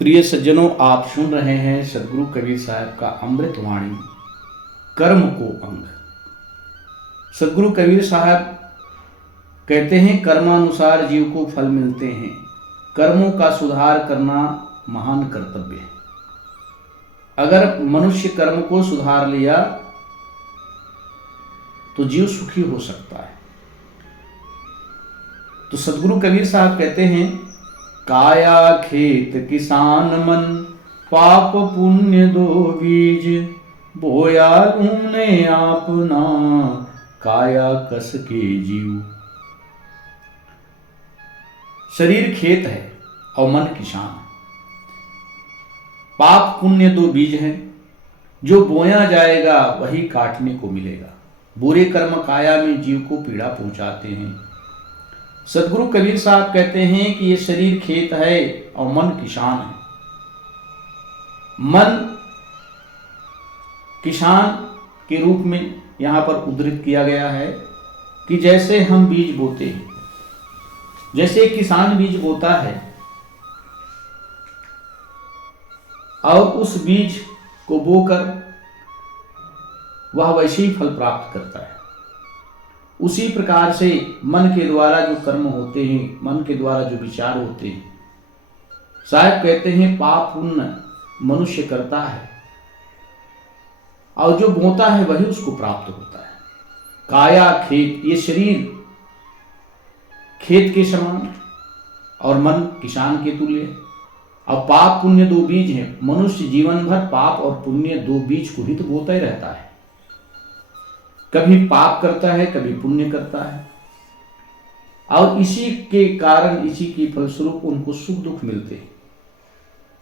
प्रिय सज्जनों, आप सुन रहे हैं सदगुरु कबीर साहब का अमृतवाणी कर्म को अंग। सदगुरु कबीर साहब कहते हैं, कर्मानुसार जीव को फल मिलते हैं। कर्मों का सुधार करना महान कर्तव्य है। अगर मनुष्य कर्म को सुधार लिया तो जीव सुखी हो सकता है। तो सदगुरु कबीर साहब कहते हैं, काया खेत किसान मन, पाप पुण्य दो बीज, बोया लूने आपना, काया कस के जीव। शरीर खेत है और मन किसान। पाप पुण्य दो बीज हैं, जो बोया जाएगा वही काटने को मिलेगा। बुरे कर्म काया में जीव को पीड़ा पहुंचाते हैं। सदगुरु कबीर साहब कहते हैं कि ये शरीर खेत है और मन किसान है। मन किसान के रूप में यहां पर उद्धृत किया गया है कि जैसे हम बीज बोते हैं, जैसे किसान बीज बोता है और उस बीज को बोकर वह वैसे ही फल प्राप्त करता है, उसी प्रकार से मन के द्वारा जो कर्म होते हैं, मन के द्वारा जो विचार होते हैं, साहब कहते हैं पाप पुण्य मनुष्य करता है और जो बोता है वही उसको प्राप्त होता है। काया खेत, ये शरीर खेत के समान और मन किसान के तुल्य। और पाप पुण्य दो बीज हैं। मनुष्य जीवन भर पाप और पुण्य दो बीज को ही तो बोता ही रहता है। कभी पाप करता है, कभी पुण्य करता है, और इसी के कारण, इसी के फलस्वरूप उनको सुख दुख मिलते हैं।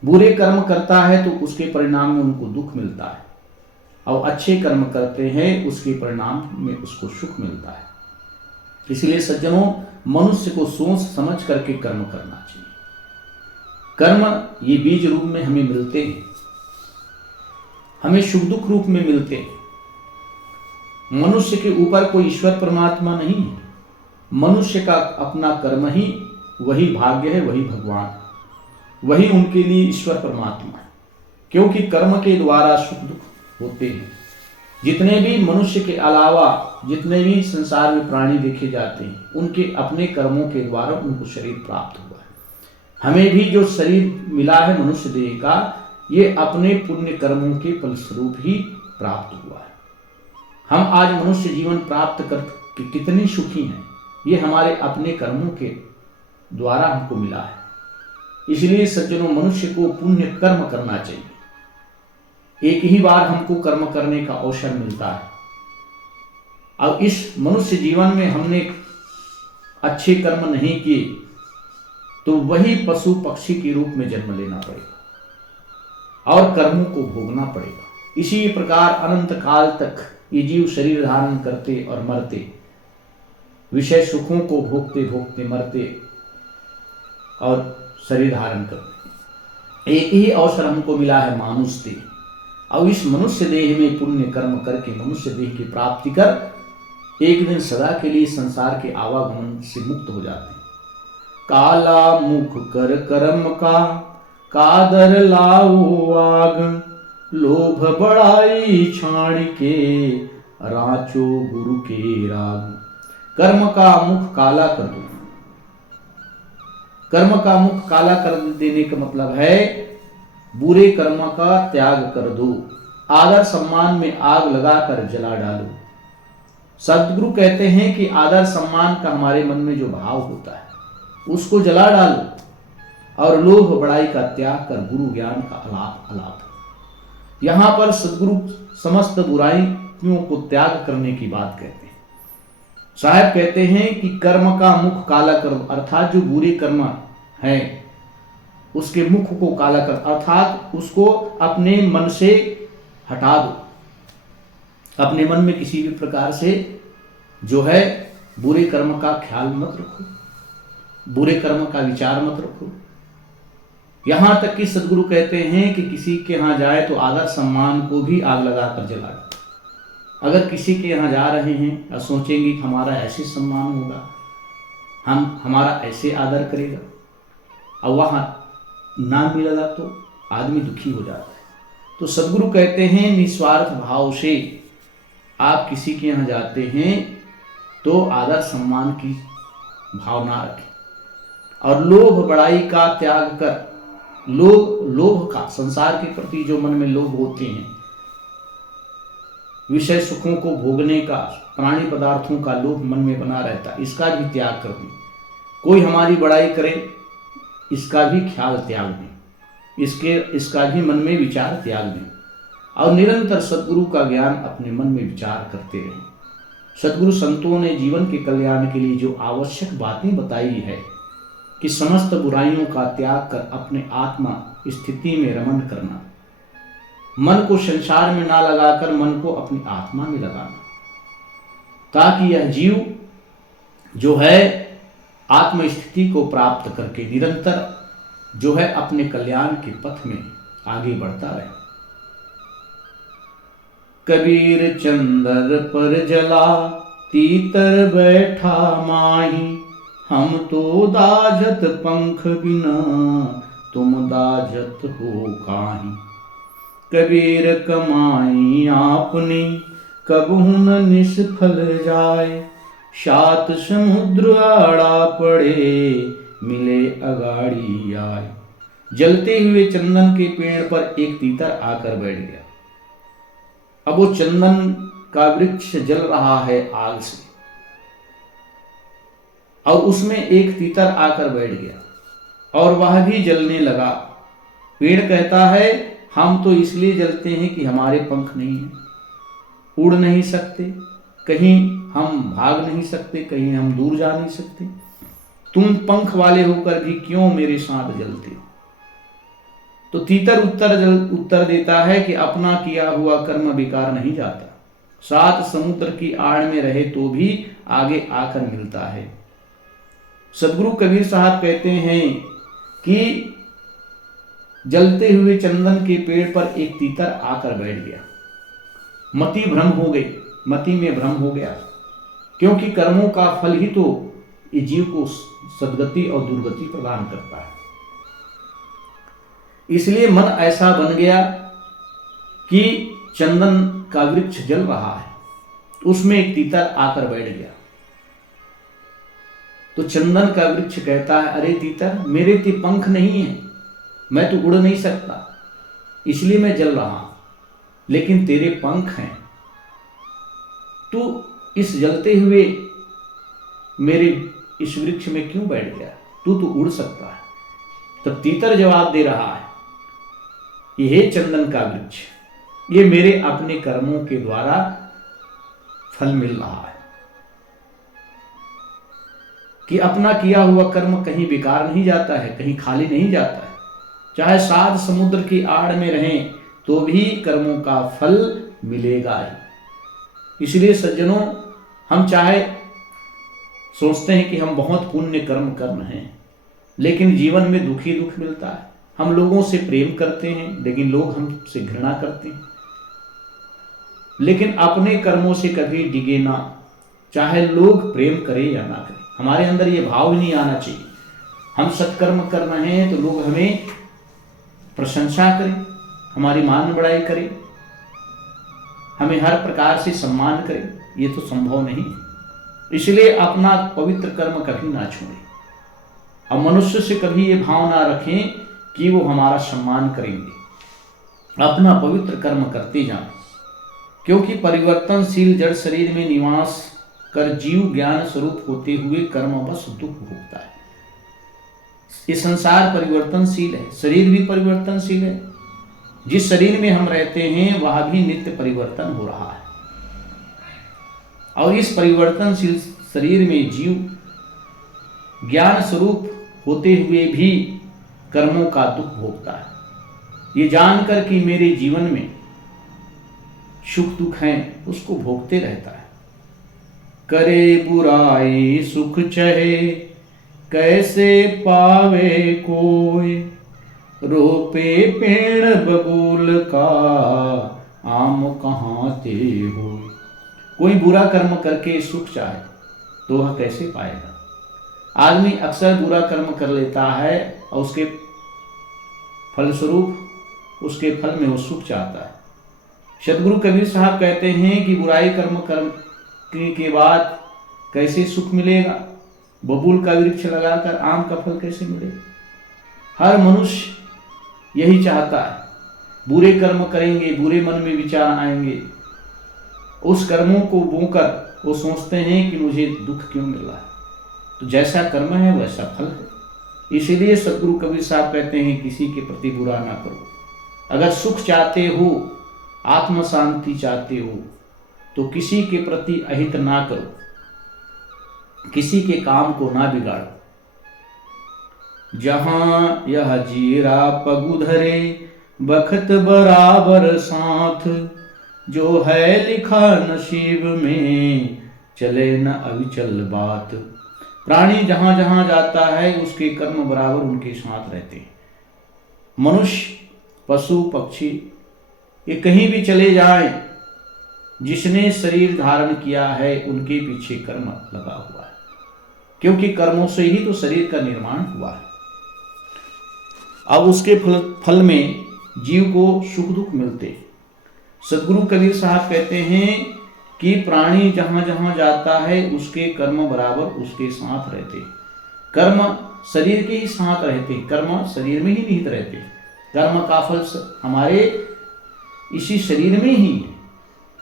बुरे कर्म करता है तो उसके परिणाम में उनको दुख मिलता है, और अच्छे कर्म करते हैं उसके परिणाम में उसको सुख मिलता है। इसलिए सज्जनों, मनुष्य को सोच समझ करके कर्म करना चाहिए। कर्म ये बीज रूप में हमें मिलते हैं, हमें सुख दुख रूप में मिलते हैं। मनुष्य के ऊपर कोई ईश्वर परमात्मा नहीं है। मनुष्य का अपना कर्म ही वही भाग्य है, वही भगवान, वही उनके लिए ईश्वर परमात्मा है। क्योंकि कर्म के द्वारा सुख दुख होते हैं। जितने भी मनुष्य के अलावा जितने भी संसार में प्राणी देखे जाते हैं, उनके अपने कर्मों के द्वारा उनको शरीर प्राप्त हुआ है। हमें भी जो शरीर मिला है मनुष्य देह का, ये अपने पुण्य कर्मों के फलस्वरूप ही प्राप्त हुआ है। हम आज मनुष्य जीवन प्राप्त करके कितने सुखी हैं, ये हमारे अपने कर्मों के द्वारा हमको मिला है। इसलिए सज्जनों, मनुष्य को पुण्य कर्म करना चाहिए। एक ही बार हमको कर्म करने का अवसर मिलता है, और इस मनुष्य जीवन में हमने अच्छे कर्म नहीं किए तो वही पशु पक्षी के रूप में जन्म लेना पड़ेगा और कर्मों को भोगना पड़ेगा। इसी प्रकार अनंत काल तक ये जीव शरीर धारण करते और मरते, विषय सुखों को भोगते भोगते मरते और शरीर धारण करते। एक ही अवसर हमको मिला है मानुष देह, और इस मनुष्य देह में पुण्य कर्म करके मनुष्य देह की प्राप्ति कर एक दिन सदा के लिए संसार के आवागमन से मुक्त हो जाते हैं। काला मुख कर कर्म का, कादर लाओ आग, लोभ बड़ाई छाड़ के, राचो गुरु के राग। कर्म का मुख काला कर दो। कर्म का मुख काला कर देने का मतलब है बुरे कर्म का त्याग कर दो, आदर सम्मान में आग लगाकर जला डालो। सदगुरु कहते हैं कि आदर सम्मान का हमारे मन में जो भाव होता है उसको जला डालो, और लोभ बड़ाई का त्याग कर गुरु ज्ञान का अलाप अलाप। यहां पर सदगुरु समस्त बुराइयों को त्याग करने की बात कहते हैं। साहब कहते हैं कि कर्म का मुख काला करो, अर्थात जो बुरे कर्म है उसके मुख को काला कर, अर्थात उसको अपने मन से हटा दो। अपने मन में किसी भी प्रकार से जो है बुरे कर्म का ख्याल मत रखो, बुरे कर्म का विचार मत रखो। यहां तक कि सदगुरु कहते हैं कि किसी के यहां जाए तो आदर सम्मान को भी आग लगाकर जला दो। अगर किसी के यहां जा रहे हैं और सोचेंगे कि हमारा ऐसे सम्मान होगा, हमारा ऐसे आदर करेगा, और वहां ना मिला तो आदमी दुखी हो जाता है। तो सदगुरु कहते हैं निस्वार्थ भाव से आप किसी के यहाँ जाते हैं तो आदर सम्मान की भावना रखें और लोभ बड़ाई का त्याग कर, लोभ का, संसार के प्रति जो मन में लोभ होते हैं, विषय सुखों को भोगने का, प्राणी पदार्थों का लोभ मन में बना रहता है, इसका भी त्याग कर दें। कोई हमारी बड़ाई करे इसका भी ख्याल त्याग दें, इसका भी मन में विचार त्याग दें और निरंतर सद्गुरु का ज्ञान अपने मन में विचार करते रहें। सद्गुरु संतों ने जीवन के कल्याण के लिए जो आवश्यक बातें बताई है कि समस्त बुराइयों का त्याग कर अपने आत्मा स्थिति में रमण करना, मन को संसार में ना लगाकर मन को अपनी आत्मा में लगाना, ताकि यह जीव जो है आत्म स्थिति को प्राप्त करके निरंतर जो है अपने कल्याण के पथ में आगे बढ़ता रहे। कबीर चंदर पर जला तीतर बैठा माही, हम तो दाजत पंख बिना तुम दाजत हो काहीं। कबीर कमाई आपने कबहु न निष्फल जाए, सात समुद्र आड़ा पड़े मिले अगाड़ी आए। जलते हुए चंदन के पेड़ पर एक तीतर आकर बैठ गया। अब वो चंदन का वृक्ष जल रहा है आग से और उसमें एक तीतर आकर बैठ गया और वह भी जलने लगा। पेड़ कहता है हम तो इसलिए जलते हैं कि हमारे पंख नहीं हैं, उड़ नहीं सकते, कहीं हम भाग नहीं सकते, कहीं हम दूर जा नहीं सकते। तुम पंख वाले होकर भी क्यों मेरे साथ जलते हो? तो तीतर उत्तर देता है कि अपना किया हुआ कर्म बेकार नहीं जाता, सात समुद्र की आड़ में रहे तो भी आगे आकर मिलता है। सदगुरु कबीर साहब कहते हैं कि जलते हुए चंदन के पेड़ पर एक तीतर आकर बैठ गया। मति भ्रम हो गई, मति में भ्रम हो गया, क्योंकि कर्मों का फल ही तो ये जीव को सद्गति और दुर्गति प्रदान करता है। इसलिए मन ऐसा बन गया कि चंदन का वृक्ष जल रहा है, उसमें एक तीतर आकर बैठ गया। तो चंदन का वृक्ष कहता है अरे तीतर, मेरे तो पंख नहीं है, मैं तो उड़ नहीं सकता, इसलिए मैं जल रहा हूं, लेकिन तेरे पंख हैं, तू इस जलते हुए मेरे इस वृक्ष में क्यों बैठ गया? तू तो उड़ सकता है। तब तीतर जवाब दे रहा है, यह चंदन का वृक्ष, ये मेरे अपने कर्मों के द्वारा फल मिल रहा है कि अपना किया हुआ कर्म कहीं बेकार नहीं जाता है, कहीं खाली नहीं जाता है। चाहे सात समुद्र की आड़ में रहें तो भी कर्मों का फल मिलेगा ही। इसलिए सज्जनों, हम चाहे सोचते हैं कि हम बहुत पुण्य कर्म कर रहे हैं, लेकिन जीवन में दुख ही दुख मिलता है। हम लोगों से प्रेम करते हैं, लेकिन लोग हमसे घृणा करते हैं। लेकिन अपने कर्मों से कभी डिगे ना, चाहे लोग प्रेम करें या ना करें। हमारे अंदर ये भाव ही नहीं आना चाहिए। हम सत्कर्म कर रहे हैं तो लोग हमें प्रशंसा करें, हमारी मान बढ़ाई करें, हमें हर प्रकार से सम्मान करें, ये तो संभव नहीं। इसलिए अपना पवित्र कर्म कभी ना छोड़ें और मनुष्य से कभी ये भाव ना रखें कि वो हमारा सम्मान करेंगे। अपना पवित्र कर्म करते जाएं, क्योंकि परिवर्तनशील जड़ शरीर में निवास कर जीव ज्ञान स्वरूप होते हुए कर्मवश दुख भोगता है। ये संसार परिवर्तनशील है, शरीर भी परिवर्तनशील है। जिस शरीर में हम रहते हैं वह भी नित्य परिवर्तन हो रहा है और इस परिवर्तनशील शरीर में जीव ज्ञान स्वरूप होते हुए भी कर्मों का दुख भोगता है। ये जानकर कि मेरे जीवन में सुख दुख हैं, उसको भोगते रहता है। करे बुराई सुख चहे कैसे पावे कोई, रोपे पेड़ बबूल का आम कहाँ ते हो। कोई बुरा कर्म करके सुख चाहे तो वह कैसे पाएगा? आदमी अक्सर बुरा कर्म कर लेता है और उसके फलस्वरूप उसके फल में वो सुख चाहता है। सदगुरु कबीर साहब कहते हैं कि बुराई कर्म करने के बाद कैसे सुख मिलेगा, बबूल का वृक्ष लगाकर आम का फल कैसे मिलेगा। हर मनुष्य यही चाहता है, बुरे कर्म करेंगे, बुरे मन में विचार आएंगे, उस कर्मों को बोकर वो सोचते हैं कि मुझे दुख क्यों मिल रहा है। तो जैसा कर्म है वैसा फल है। इसीलिए सदगुरु कबीर साहब कहते हैं किसी के प्रति बुरा ना करो। अगर सुख चाहते हो, आत्म शांति चाहते हो, तो किसी के प्रति अहित ना करो, किसी के काम को ना बिगाड़ो। जहां यह जीरा पगु धरे बखत बराबर साथ, जो है लिखा नसीब में चले न अविचल बात। प्राणी जहां जहां जाता है उसके कर्म बराबर उनके साथ रहते हैं। मनुष्य, पशु, पक्षी ये कहीं भी चले जाएं, जिसने शरीर धारण किया है उनके पीछे कर्म लगा हुआ है, क्योंकि कर्मों से ही तो शरीर का निर्माण हुआ है। अब उसके फल में जीव को सुख दुख मिलते हैं। सदगुरु कबीर साहब कहते हैं कि प्राणी जहां जहां जाता है उसके कर्म बराबर उसके साथ रहते। कर्म शरीर के ही साथ रहते, कर्म शरीर में ही निहित रहते। कर्म का फल हमारे इसी शरीर में ही है।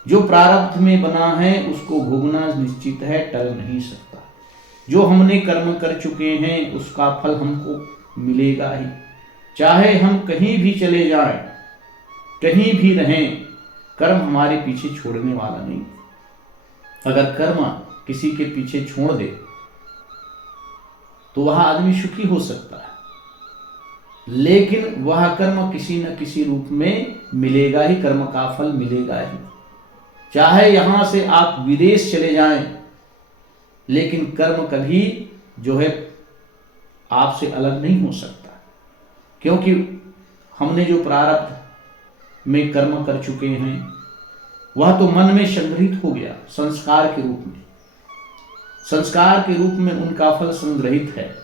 जो प्रारब्ध में बना है उसको भोगना निश्चित है, टल नहीं सकता। जो हमने कर्म कर चुके हैं उसका फल हमको मिलेगा ही, चाहे हम कहीं भी चले जाएं, कहीं भी रहें, कर्म हमारे पीछे छोड़ने वाला नहीं। अगर कर्म किसी के पीछे छोड़ दे तो वह आदमी सुखी हो सकता है, लेकिन वह कर्म किसी न किसी रूप में मिलेगा ही, कर्म का फल मिलेगा ही। चाहे यहां से आप विदेश चले जाएं, लेकिन कर्म कभी जो है आपसे अलग नहीं हो सकता, क्योंकि हमने जो प्रारब्ध में कर्म कर चुके हैं वह तो मन में संग्रहित हो गया संस्कार के रूप में। संस्कार के रूप में उनका फल संग्रहित है,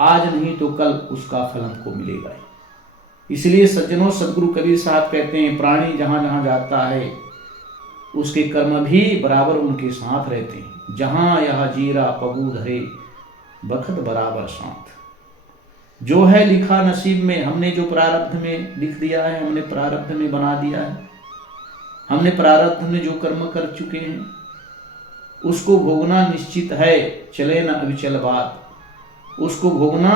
आज नहीं तो कल उसका फल हमको मिलेगा ही। इसलिए सज्जनों, सदगुरु कबीर साहब कहते हैं प्राणी जहां जहां जाता है उसके कर्म भी बराबर उनके साथ रहते हैं। जहां यह जीरा पगु धरे बखत बराबर साथ। जो है लिखा नसीब में, हमने जो प्रारब्ध में लिख दिया है, हमने प्रारब्ध में बना दिया है, हमने प्रारब्ध में जो कर्म कर चुके हैं उसको भोगना निश्चित है, चले न अविचल बात। उसको भोगना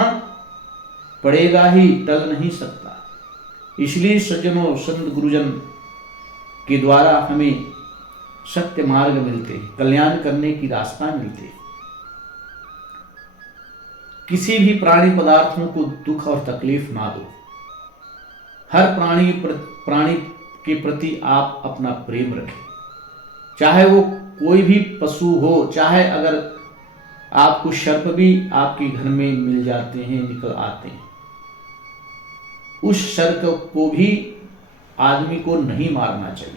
पड़ेगा ही, टल नहीं सकता। इसलिए सज्जनों, संत गुरुजन के द्वारा हमें सत्य मार्ग मिलते, कल्याण करने की रास्ता मिलते। किसी भी प्राणी पदार्थों को दुख और तकलीफ ना दो। हर प्राणी के प्रति आप अपना प्रेम रखें, चाहे वो कोई भी पशु हो, चाहे अगर आपको सर्प भी आपके घर में मिल जाते हैं, निकल आते हैं, उस सर्प को भी आदमी को नहीं मारना चाहिए।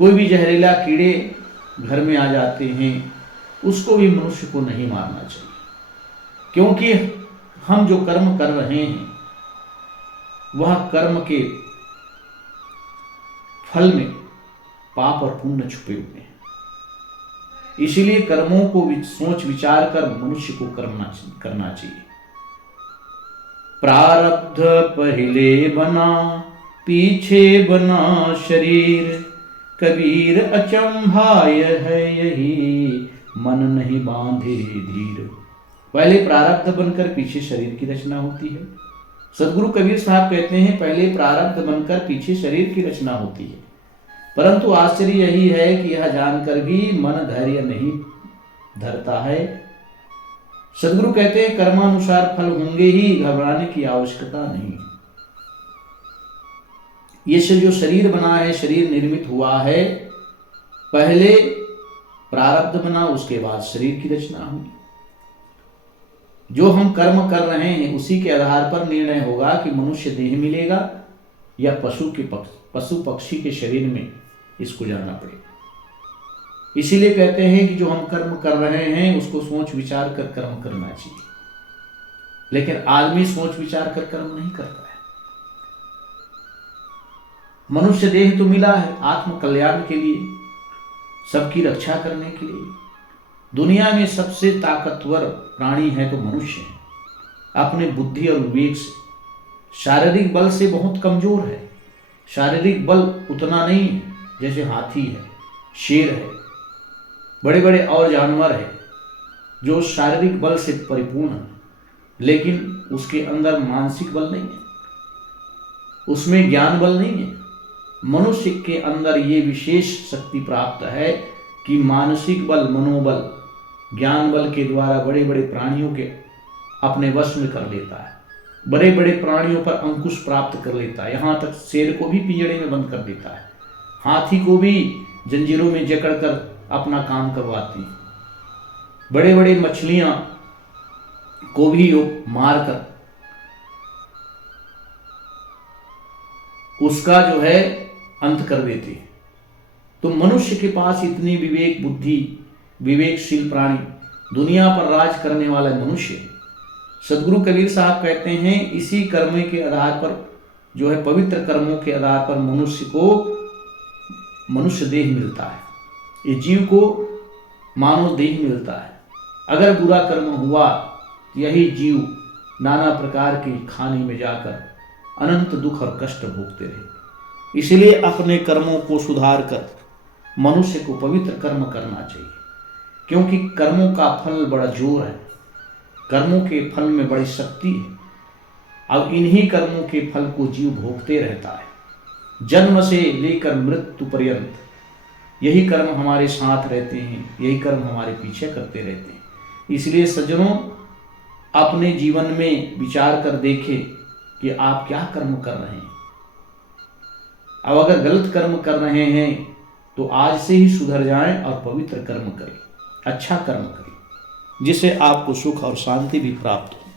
कोई भी जहरीला कीड़े घर में आ जाते हैं, उसको भी मनुष्य को नहीं मारना चाहिए, क्योंकि हम जो कर्म कर रहे हैं वह कर्म के फल में पाप और पुण्य छुपे हुए हैं। इसीलिए कर्मों को सोच विचार कर मनुष्य को करना चाहिए। प्रारब्ध पहले बना पीछे बना शरीर, कबीर अचंभाय है यही मन नहीं बांधे धीर। पहले प्रारब्ध बनकर पीछे शरीर की रचना होती है। सदगुरु कबीर साहब कहते हैं पहले प्रारब्ध बनकर पीछे शरीर की रचना होती है, परंतु आश्चर्य यही है कि यह जानकर भी मन धैर्य नहीं धरता है। सदगुरु कहते हैं कर्मानुसार फल होंगे ही, घबराने की आवश्यकता नहीं। ये जो शरीर बना है, शरीर निर्मित हुआ है, पहले प्रारब्ध बना, उसके बाद शरीर की रचना हुई। जो हम कर्म कर रहे हैं उसी के आधार पर निर्णय होगा कि मनुष्य देह मिलेगा या पशु पक्षी के शरीर में इसको जाना पड़ेगा। इसीलिए कहते हैं कि जो हम कर्म कर रहे हैं उसको सोच विचार कर कर्म करना चाहिए, लेकिन आदमी सोच विचार कर कर्म नहीं करता है। मनुष्य देह तो मिला है आत्म कल्याण के लिए, सबकी रक्षा करने के लिए। दुनिया में सबसे ताकतवर प्राणी है तो मनुष्य है। अपने बुद्धि और विवेक से, शारीरिक बल से बहुत कमजोर है। शारीरिक बल उतना नहीं है जैसे हाथी है, शेर है, बड़े बड़े और जानवर है जो शारीरिक बल से परिपूर्ण है, लेकिन उसके अंदर मानसिक बल नहीं है, उसमें ज्ञान बल नहीं है। मनुष्य के अंदर ये विशेष शक्ति प्राप्त है कि मानसिक बल, मनोबल, ज्ञान बल के द्वारा बड़े बड़े प्राणियों के अपने वश में कर लेता है, बड़े बड़े प्राणियों पर अंकुश प्राप्त कर लेता है। यहाँ तक शेर को भी पिंजड़े में बंद कर देता है, हाथी को भी जंजीरों में जकड़कर अपना काम करवाती है, बड़े बड़े मछलियां को भी मारकर उसका जो है अंत कर देते हैं। तो मनुष्य के पास इतनी विवेक बुद्धि, विवेकशील प्राणी, दुनिया पर राज करने वाला मनुष्य है। सदगुरु कबीर साहब कहते हैं इसी कर्म के आधार पर जो है, पवित्र कर्मों के आधार पर मनुष्य को मनुष्य देह मिलता है, ये जीव को मानव देह मिलता है। अगर बुरा कर्म हुआ तो यही जीव नाना प्रकार के खाने में जाकर अनंत दुख और कष्ट भोगते रहे। इसलिए अपने कर्मों को सुधार कर मनुष्य को पवित्र कर्म करना चाहिए, क्योंकि कर्मों का फल बड़ा जोर है, कर्मों के फल में बड़ी शक्ति है। अब इन्हीं कर्मों के फल को जीव भोगते रहता है जन्म से लेकर मृत्यु पर्यंत। यही कर्म हमारे साथ रहते हैं, यही कर्म हमारे पीछे करते रहते हैं। इसलिए सज्जनों, अपने जीवन में विचार कर देखें कि आप क्या कर्म कर रहे हैं। अब अगर गलत कर्म कर रहे हैं तो आज से ही सुधर जाएं और पवित्र कर्म करें, अच्छा कर्म करें, जिससे आपको सुख और शांति भी प्राप्त हो।